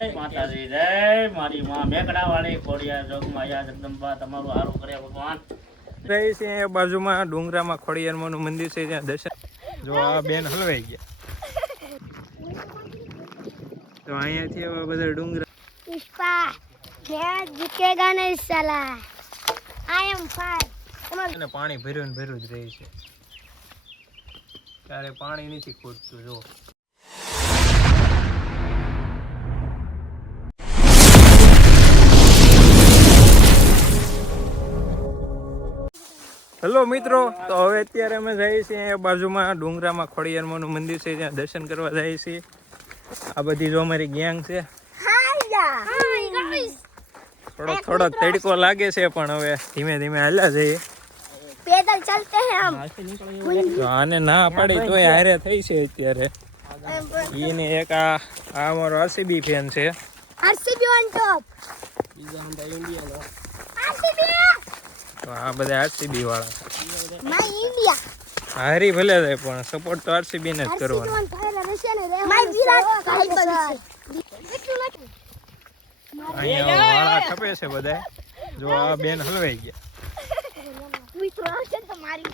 માતાજી જય મારી માં મેકડા વાળી ખોડિયાર જોગમાયા જગદંબા તમારું હારું કરે ભગવાન. રહી છે બાજુમાં ડુંગરામાં ખોડિયારમાંનું મંદિર છે, ત્યાં દર્શન. જો આ બેન હલવાઈ ગયા તો અહીંયાથી હવે બધા ડુંગરા. પુષ્પા મેં જીતેગા નહીં સાલા. આઈ એમ ફાઇન. અને પાણી ભર્યું ને ભર્યું જ રહે છે, ત્યારે પાણી નથી ખૂટતું. જો હેલો મિત્રો, તો હવે અત્યારે અમે જઈએ છીએ બાજુમાં ડુંગરામાં ખોડિયારમાંનું મંદિર છે, ત્યાં દર્શન કરવા જઈએ છીએ. આ બધી જો અમારી ગેંગ છે. થોડોક તડકો લાગે છે, પણ હવે ધીમે ધીમે હાલ્યા જઈએ. પેદલ ચલતે હે હમ. તો આને ના પાડી તોય હારે થઈ છે અત્યારે. એને એક આ અમારો આરસીબી ફેન છે. RCB on top. આરસીબી તો આ બધા આરસીબી વાળા. My India. હારી ભલે જાય પણ સપોર્ટ તો આરસીબી ને જ કરવાનો. માય વિરાટ કોહલી. અહીંયા વાળા ખપે છે બધા. જો આ બેન હલવાઈ ગયા. મિત્રો આવશે તો મારી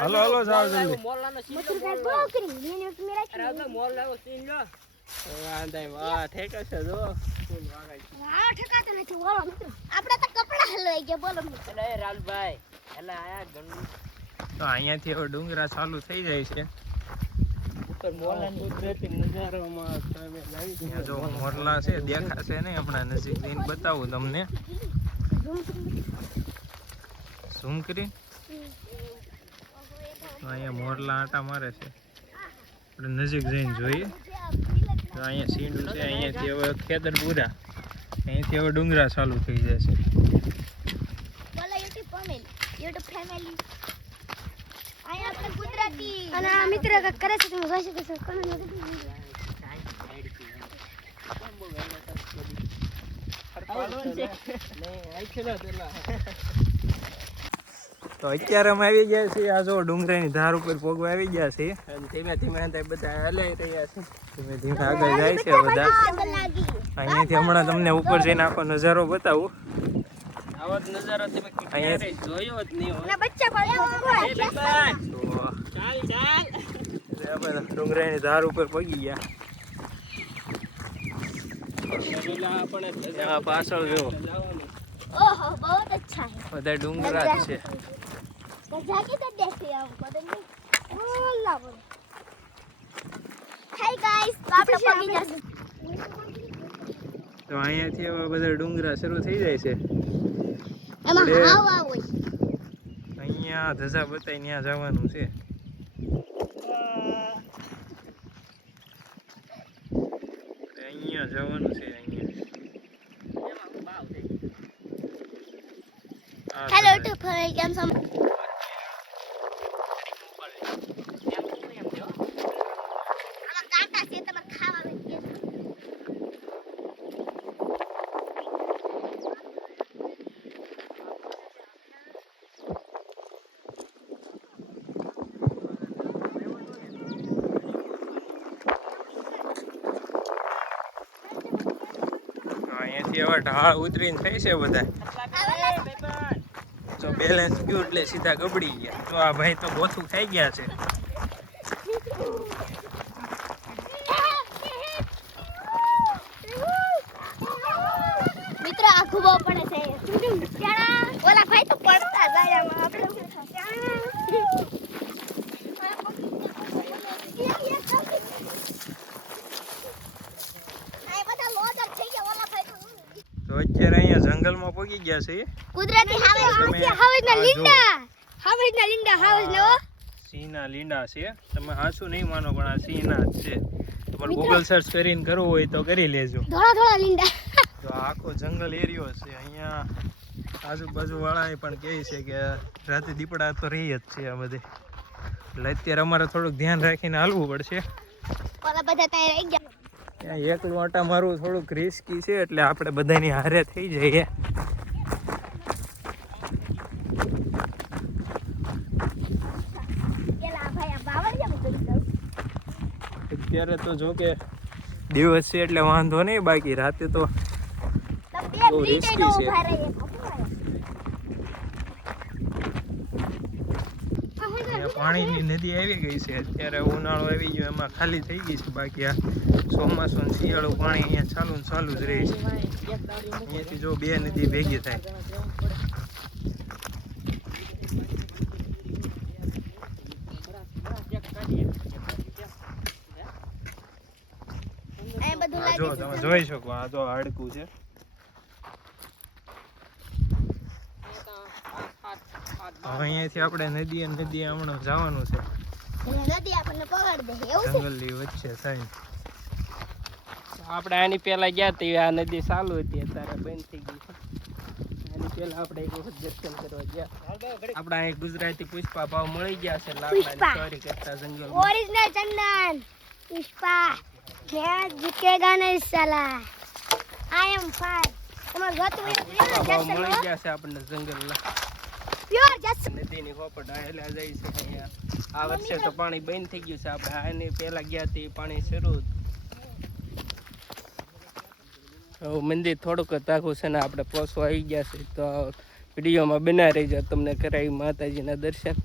હલો હલો જાવ જલ્દી. તો અહીંયાથી હવે ડુંગરા ચાલુ થઈ જાય છે. જો મોરલા છે, દેખાશે નહીં, હમણાં નજીક જઈને બતાવું તમને. ઝૂમ કરી. અહીંયા મોરલા આટા મારે છે, આપણે નજીક જઈને જોઈએ. તો અહીંયા સીંડું છે, અહીંયાથી હવે ખેતર પૂરા, અહીંયાથી હવે ડુંગરા ચાલુ થઈ જશે. અને આ મિત્ર કરે છે, તમે જોઈ શકો છો. તો અત્યારે અમે આવી ગયા છીએ. આ જો ડુંગરાની ધાર ઉપર પોગવા આવી ગયા છીએ. ધીમે ધીમે બધા હલાઈ રહ્યા છે, ધીમે ધીમે આગળ જાય છે બધા. અહીંયાથી હમણાં તમને ઉપર જઈને આખો નજારો બતાવું. આવો જ નજારો તમે ક્યારેય જોયો જ નહીં હોય. ડુંગરાની ધાર ઉપર પગી ગયા. ત્યાં પાછળ જો ઓહો बहुत अच्छा है. બધા ડુંગરા જ છે. जाके तो देखते हैं हमको तो बोला बोल. हाय गाइस, આપણે પગી જશું. તો અહીંયાથી હવે બધા ડુંગરા શરૂ થઈ જાય છે. એમાં હવા હોય. અહીંયા ધજા બતાઈ ત્યાં જવાનું છે. અહીંયા જવાનું છે. અહીંયા હેલો ટુ ફાઈ કેમ છો? અહીંયાથી હવે ઢાળ ઉતરીને થઈ છે બધા. તો બેલેન્સ ગયું એટલે સીધા ગબડી ગયા. તો આ ભાઈ તો ગોથું થઈ ગયા છે. મિત્ર આ ખૂબ પડે છે. ઓલા ભાઈ તો પડતા જાય આમાં આપણે શું થશે? તો અત્યારે અહીંયા જંગલમાં પગી ગયા છે. કુદરતી હાવજના લીંડા સિંહના લીંડા છે. તમે હાચું નહીં માનો પણ આ સિંહના જ છે. તમારે ગૂગલ સર્ચ કરીને કરવું હોય તો કરી લેજો. થોડા લીંડા. તો આખો જંગલ એરિયો છે. અહીંયા આજુબાજુ વાળા પણ કહે છે કે રાતે દીપડા તો રહી જ છે આ બધે. એટલે અત્યારે અમારે થોડુંક ધ્યાન રાખીને હાલવું પડશે. ઓલા બધા ત્યાં રહી ગયા. ત્યાં એકલું આટા મારવું થોડુંક રિસ્કી છે, એટલે આપણે બધાની હારે થઈ જઈએ. અત્યારે તો જો કે દિવસ છે એટલે વાંધો નહીં, બાકી રાતે તો બહુ રિસ્કી છે. અહીંયા પાણીની નદી આવી ગઈ છે. અત્યારે ઉનાળો આવી ગયો એમાં ખાલી થઈ ગઈ છે, બાકી આ ચોમાસું ને શિયાળું પાણી અહીંયા ચાલુ જ રહે છે. અહીંયાથી જો બે નદી ભેગી થાય. જો તમે જોઈ શકો, આ તો હાડકું છે. અહીંયાથી આપણે નદી હમણાં જવાનું છે. જંગલની વચ્ચે થાય. આપણે આની પેલા ગયા હતી, આ નદી ચાલુ હતી, અત્યારે બંધ થઈ ગઈ છે. આની પેલા આપણે એક વખત દર્શન કરવા ગયા. આપણે અહીં ગુજરાતી પુષ્પા ભાવ મળી ગયા છે લાકડાની ચોરી કરતા જંગલ. ઓરિજિનલ ચંદન પુષ્પા मैं झुकेगा नहीं साला आई एम फायर તમાર ગત મળી ગયા છે આપણને જંગલના પ્યોર જસ નદીની હોપટ આયેલા જાય છે. અહીંયા આ વર્ષે તો પાણી બંધ થઈ ગયું છે. આપણે આની પહેલા ગયા તે પાણી શરૂ. મંદિર થોડુંક તાકું છે ને આપણે પોસવા આવી ગયા છે, તો વિડીયોમાં બના રહીજો, તમને કરાવી માતાજીના દર્શન.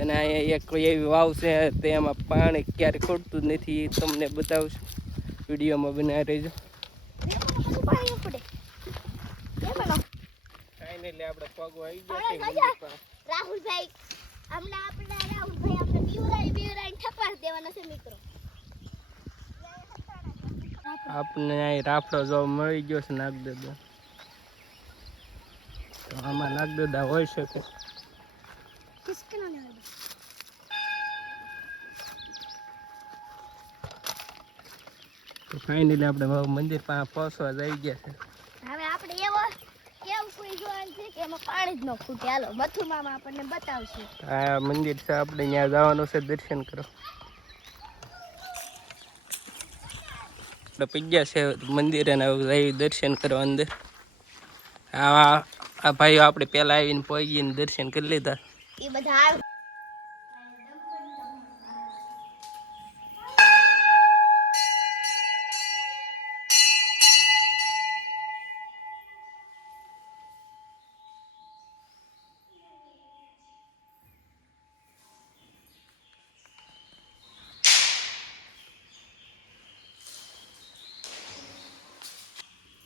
અને અહીંયા એક એવી વાવ છે તેમાં પાણી ક્યારે ખૂટતું જ નથી, તમને બતાવશું. વિડીયોમાં બના રહીજો. ફાઇનલી આપણે પગો આવી ગયા છે. રાહુલભાઈ આપણે બીવરાઈ ઠપાસ દેવાના છે મિત્રો. આપણને અહીં રાફડો જોવા મળી ગયો છે નાગદાદા. તો આમાં નાગદાદા હોઈ શકે. તો ફાઇનલી આપણે મંદિર પાસે પહોંચવા જઈ ગયા છે. હવે આપણે એવું કોઈ જોવાનું છે કે એમાં પાણી જ ન ખૂટે. હાલો મથુમામાં આપણને બતાવશે. આ મંદિર છે, આપણે ત્યાં જવાનું છે દર્શન કરો. આપણે પગ્યા છે મંદિર અને જઈ દર્શન કરવા અંદર. આ ભાઈઓ આપણે પહેલા આવીને પગીને દર્શન કરી લીધા. એ બધા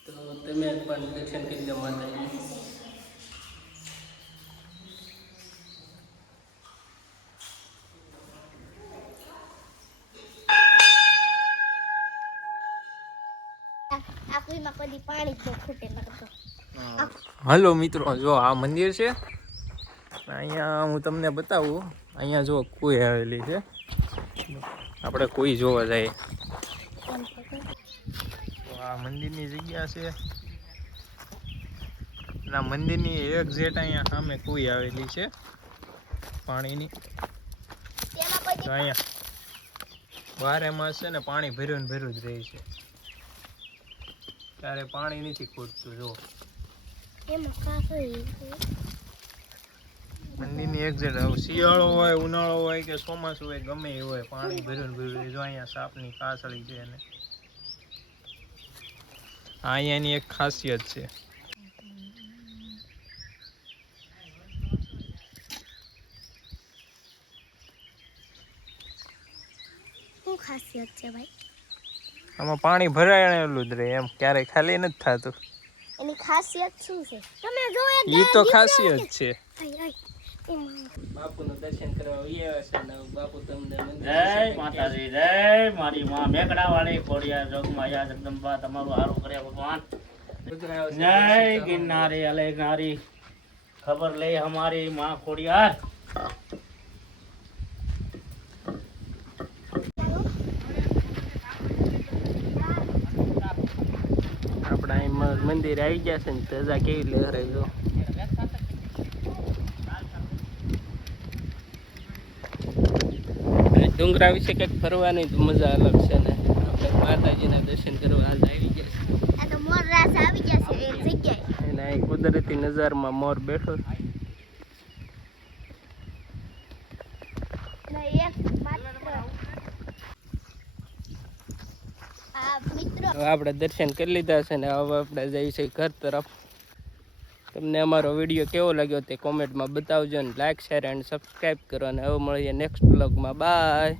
તો તમે પણ દર્શન કરી લો માતાજી. આખરીમાં કદી પાણી જ ન ખૂટે નકર. હલો મિત્રો, જો આ મંદિર છે. અહીંયા હું તમને બતાવું. અહીંયા જો કોઈ આવેલી છે, આપણે કોઈ જોવા જાય. આ મંદિરની જગ્યા છે. આ મંદિરની એક્ઝેક્ટ અહીંયા સામે કોઈ આવેલી છે પાણીની. તો અહીંયા બારે માસ છે ને પાણી ભર્યું જ રહે છે, ત્યારે પાણી નથી ખૂટતું. જો મંદિરની એક્ઝેક્ટ શિયાળો હોય, ઉનાળો હોય કે ચોમાસું હોય, ગમે એ હોય, પાણી ભર્યું. જો અહીંયા સાપની કાસળી છે ને અહીંયાની એક ખાસિયત છે. શું ખાસિયત છે ભાઈ? આમાં પાણી ભરાયેલું જ રહે, એમ ક્યારેય ખાલી નથી થતું. એની ખાસિયત શું છે તમે જો? એ તો ખાસિયત છે. બાપુનું દર્શન કરવા આવ્યા છે ને બાપુ તમને જય માતાજી, જય મારી માં મેકડા વાળી ખોડિયાર જોગમાયા જગદંબા તમારું હારું કરે ભગવાન. જય ગિરનારી અલેનારી ખબર લે હમારી માં ખોડિયાર. આપણા અહીં મંદિર આવી ગયા છે ને ધજા કેવી લહેરાઈ જો. ડુંગરા વિશે કંઈક ફરવાની મજા અલગ છે ને. આપણે માતાજીના દર્શન કરવા હાલ આવી ગયા છે. આ તો મોર રાસ આવી ગયા છે એક જગ્યાએ. અને અહીં કુદરતી નજારમાં મોર બેઠો છે. એક માત્ર આ હવે આપણે દર્શન કરી લીધા છે ને હવે આપણે જઈએ છીએ ઘર તરફ. તમને અમારો વિડીયો કેવો લાગ્યો તે કોમેન્ટમાં બતાવજો ને લાઈક શેર એન્ડ સબસ્ક્રાઈબ કરો અને હવે મળીએ નેક્સ્ટ બ્લોગમાં. બાય.